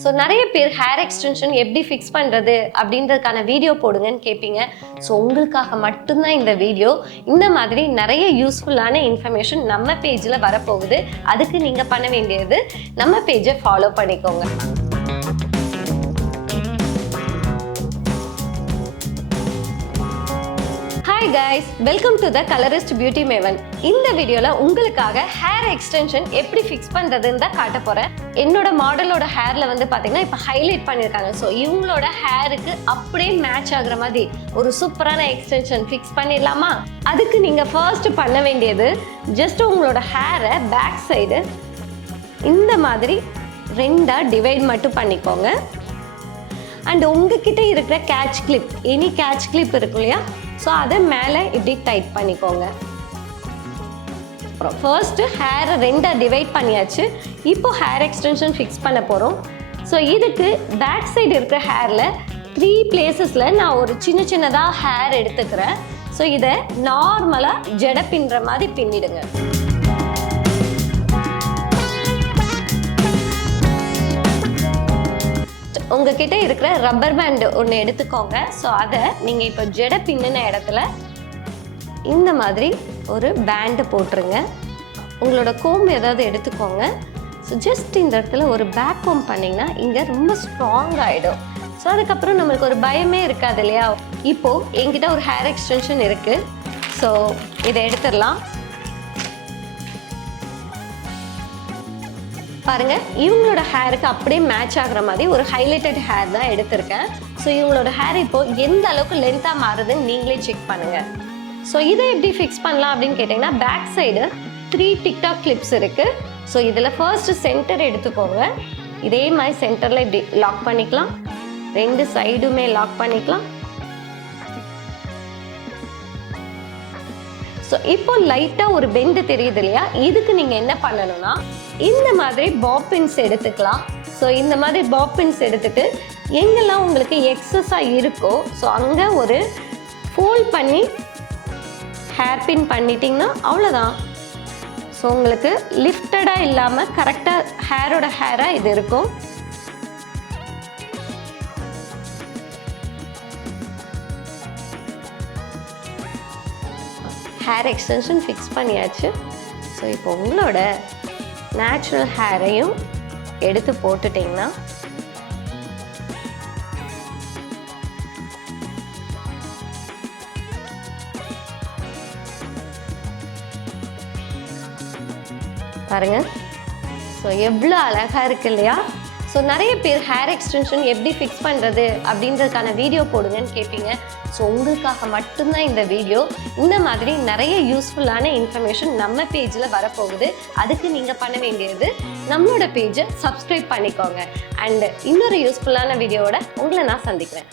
So நிறைய பேர் hair extension எப்படி ஃபிக்ஸ் பண்ணுறது அப்படின்றதுக்கான வீடியோ போடுங்கன்னு கேட்பீங்க. ஸோ உங்களுக்காக மட்டும்தான் இந்த வீடியோ. இந்த மாதிரி நிறைய யூஸ்ஃபுல்லான இன்ஃபர்மேஷன் நம்ம பேஜில் வரப்போகுது. அதுக்கு நீங்கள் பண்ண வேண்டியது நம்ம பேஜை ஃபாலோ பண்ணிக்கோங்க. Hi guys, welcome to the Colorist Beauty Maven. இந்த வீடியோல உங்களுக்காக ஹேர் எக்ஸ்டென்ஷன் எப்படி ஃபிக்ஸ் பண்றதுன்னு தான் காட்ட போறேன். என்னோட மாடலோட ஹேர்ல வந்து பாத்தீங்கன்னா இப்ப ஹைலைட் பண்ணிருக்காங்க. ஸோ இவங்களோட ஹேருக்கு அப்படியே மேட்ச் ஆகுற மாதிரி ஒரு சூப்பரான எக்ஸ்டென்ஷன் ஃபிக்ஸ் பண்ணிடலாமா? அதுக்கு நீங்க ஃபர்ஸ்ட் பண்ண வேண்டியது ஜஸ்ட் உங்களோட ஹேரை பேக் சைடு இந்த மாதிரி ரெண்டா டிவைட் மட்டும் பண்ணிக்கோங்க. அண்ட் உங்ககிட்ட இருக்கிற catch clip, any catch clip இருக்கும் இல்லையா, ஸோ அதை மேலே இப்படி டைட் பண்ணிக்கோங்க. அப்புறம் ஃபர்ஸ்ட்டு ஹேரை ரெண்டாக டிவைட் பண்ணியாச்சு. இப்போ ஹேர் எக்ஸ்டென்ஷன் ஃபிக்ஸ் பண்ண போகிறோம். ஸோ இதுக்கு பேக் சைடு இருக்கிற ஹேரில் 3 பிளேசஸில் நான் ஒரு சின்னதாக ஹேர் எடுத்துக்கிறேன். ஸோ இதை நார்மலாக ஜடை பின்னுற மாதிரி பின்னிடுங்க. உங்ககிட்ட இருக்கிற ரப்பர் பேண்டு ஒன்று எடுத்துக்கோங்க. ஸோ அதை நீங்கள் இப்போ ஜடை பின்னின இடத்துல இந்த மாதிரி ஒரு பேண்டு போட்டுருங்க. உங்களோட கோம்பு ஏதாவது எடுத்துக்கோங்க. ஸோ ஜஸ்ட் இந்த இடத்துல ஒரு பேக் கோம் பண்ணிங்கன்னா இங்கே ரொம்ப ஸ்ட்ராங் ஆகிடும். ஸோ அதுக்கப்புறம் நம்மளுக்கு ஒரு பயமே இருக்காது இல்லையா? இப்போது என்கிட்ட ஒரு ஹேர் எக்ஸ்டென்ஷன் இருக்குது. ஸோ இதை எடுத்துடலாம். பாருங்க, இவங்களோட ஹேருக்கு அப்படியே மேட்ச் ஆகுற மாதிரி ஒரு ஹைலைட்டட் ஹேர் தான் எடுத்திருக்கேன். ஸோ இவங்களோட ஹேர் இப்போ எந்த அளவுக்கு லென்த்தாக மாறுதுன்னு நீங்களே செக் பண்ணுங்க. ஸோ இதை எப்படி ஃபிக்ஸ் பண்ணலாம் அப்படின்னு கேட்டிங்கன்னா, பேக் சைடு 3 டிக்டாக் கிளிப்ஸ் இருக்கு. ஸோ இதில் ஃபர்ஸ்ட் சென்டர் எடுத்துக்கோங்க. இதே மாதிரி சென்டரில் இப்படி லாக் பண்ணிக்கலாம். 2 சைடுமே லாக் பண்ணிக்கலாம். ஸோ இப்போ லைட்டாக ஒரு பெண்டு தெரியுது இல்லையா? இதுக்கு நீங்கள் என்ன பண்ணணும்னா, இந்த மாதிரி பாப்பின்ஸ் எடுத்துக்கலாம். ஸோ இந்த மாதிரி பாப்பின்ஸ் எடுத்துட்டு எங்கெல்லாம் உங்களுக்கு எக்ஸஸாக இருக்கோ ஸோ அங்கே ஒரு ஃபோல்ட் பண்ணி ஹேர் பின் பண்ணிட்டீங்கன்னா அவ்வளோதான். ஸோ உங்களுக்கு லிஃப்டடாக இல்லாமல் கரெக்டாக ஹேராக இது இருக்கும். ஹேர் எக்ஸ்டென்ஷன் ஃபிக்ஸ் பண்ணியாச்சு. ஸோ இப்போ உங்களோட நேச்சுரல் ஹேரையும் எடுத்து போட்டுட்டிங்கன்னா பாருங்க. ஸோ எவ்வளோ அழகாக இருக்கு இல்லையா? ஸோ நிறைய பேர் ஹேர் எக்ஸ்டென்ஷன் எப்படி ஃபிக்ஸ் பண்ணுறது அப்படின்றதுக்கான வீடியோ போடுங்கன்னு கேட்பீங்க. ஸோ உங்களுக்காக மட்டும்தான் இந்த வீடியோ. இந்த மாதிரி நிறைய யூஸ்ஃபுல்லான இன்ஃபர்மேஷன் நம்ம பேஜில் வரப்போகுது. அதுக்கு நீங்கள் பண்ண வேண்டியது நம்மளோட பேஜை சப்ஸ்கிரைப் பண்ணிக்கோங்க. அண்ட் இன்னொரு யூஸ்ஃபுல்லான வீடியோவோட உங்களை நான் சந்திக்கிறேன்.